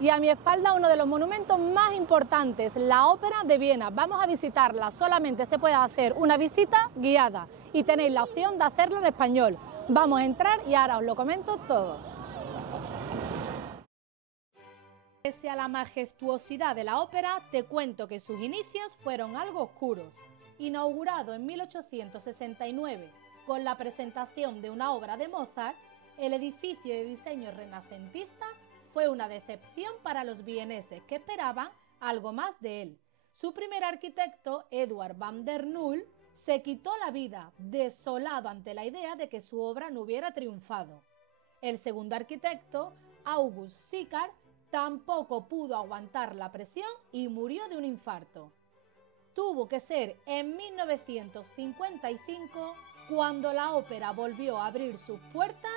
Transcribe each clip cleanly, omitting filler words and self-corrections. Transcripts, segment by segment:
Y a mi espalda uno de los monumentos más importantes, la Ópera de Viena. Vamos a visitarla, solamente se puede hacer una visita guiada y tenéis la opción de hacerlo en español. Vamos a entrar y ahora os lo comento todo. Pese a la majestuosidad de la ópera, te cuento que sus inicios fueron algo oscuros. Inaugurado en 1869 con la presentación de una obra de Mozart, el edificio de diseño renacentista fue una decepción para los vieneses, que esperaban algo más de él. Su primer arquitecto, Eduard van der Nul, se quitó la vida, desolado ante la idea de que su obra no hubiera triunfado. El segundo arquitecto, August Sicard, tampoco pudo aguantar la presión y murió de un infarto. Tuvo que ser en 1955 cuando la ópera volvió a abrir sus puertas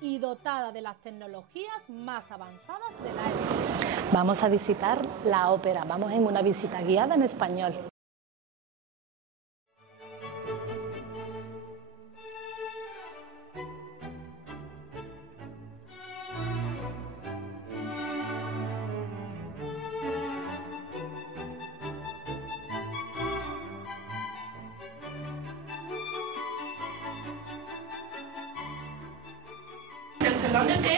y dotada de las tecnologías más avanzadas de la época. Vamos a visitar la ópera, vamos en una visita guiada en español.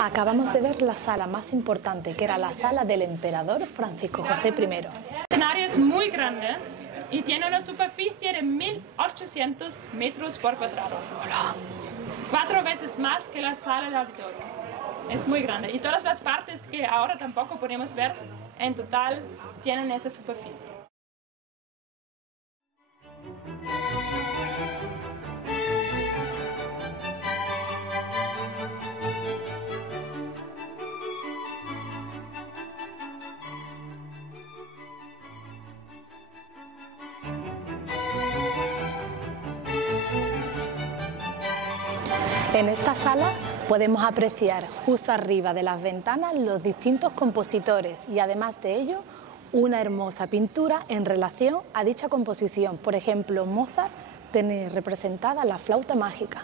Acabamos de ver la sala más importante, que era la sala del emperador Francisco José I. El escenario es muy grande y tiene una superficie de 1800 metros por cuadrado. 4 veces más que la sala del auditorio. Es muy grande y todas las partes que ahora tampoco podemos ver en total tienen esa superficie. En esta sala podemos apreciar justo arriba de las ventanas los distintos compositores y además de ello una hermosa pintura en relación a dicha composición. Por ejemplo, Mozart tiene representada la flauta mágica.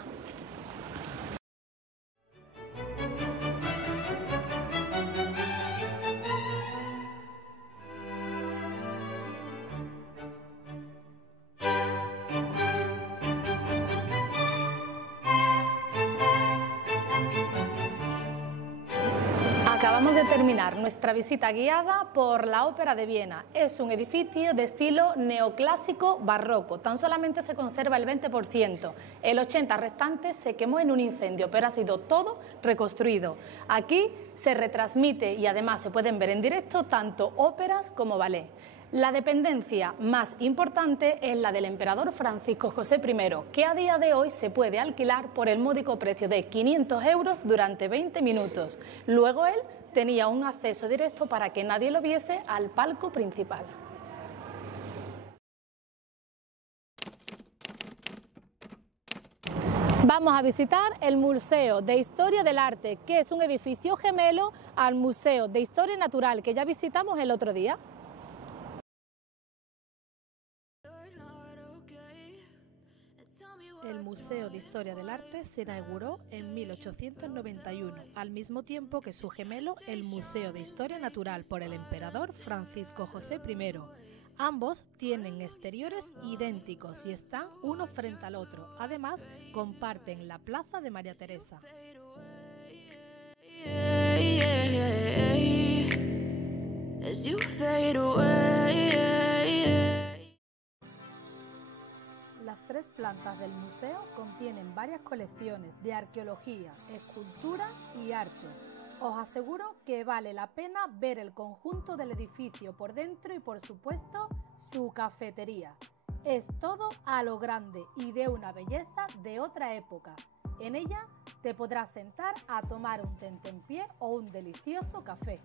Acabamos de terminar nuestra visita guiada por la Ópera de Viena. Es un edificio de estilo neoclásico barroco. Tan solamente se conserva el 20%. El 80% restante se quemó en un incendio, pero ha sido todo reconstruido. Aquí se retransmite y además se pueden ver en directo tanto óperas como ballet. La dependencia más importante es la del emperador Francisco José I, que a día de hoy se puede alquilar por el módico precio de 500 € durante 20 minutos. Luego él tenía un acceso directo para que nadie lo viese al palco principal. Vamos a visitar el Museo de Historia del Arte, que es un edificio gemelo al Museo de Historia Natural, que ya visitamos el otro día. El Museo de Historia del Arte se inauguró en 1891, al mismo tiempo que su gemelo, el Museo de Historia Natural, por el emperador Francisco José I. Ambos tienen exteriores idénticos y están uno frente al otro. Además, comparten la Plaza de María Teresa. Las 3 plantas del museo contienen varias colecciones de arqueología, escultura y artes. Os aseguro que vale la pena ver el conjunto del edificio por dentro y, por supuesto, su cafetería. Es todo a lo grande y de una belleza de otra época. En ella te podrás sentar a tomar un tentempié o un delicioso café.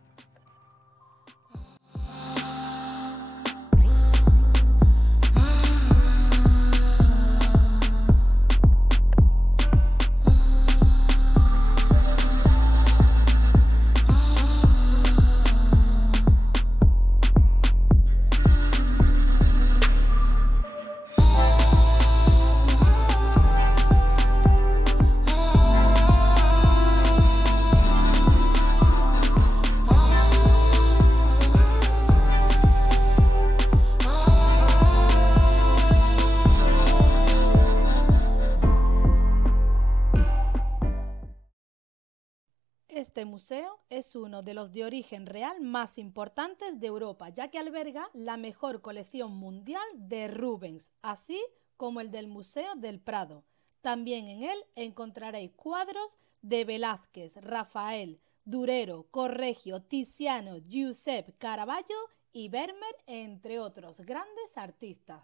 Este museo es uno de los de origen real más importantes de Europa, ya que alberga la mejor colección mundial de Rubens, así como el del Museo del Prado. También en él encontraréis cuadros de Velázquez, Rafael, Durero, Correggio, Tiziano, Giuseppe Caravaggio y Vermeer, entre otros grandes artistas.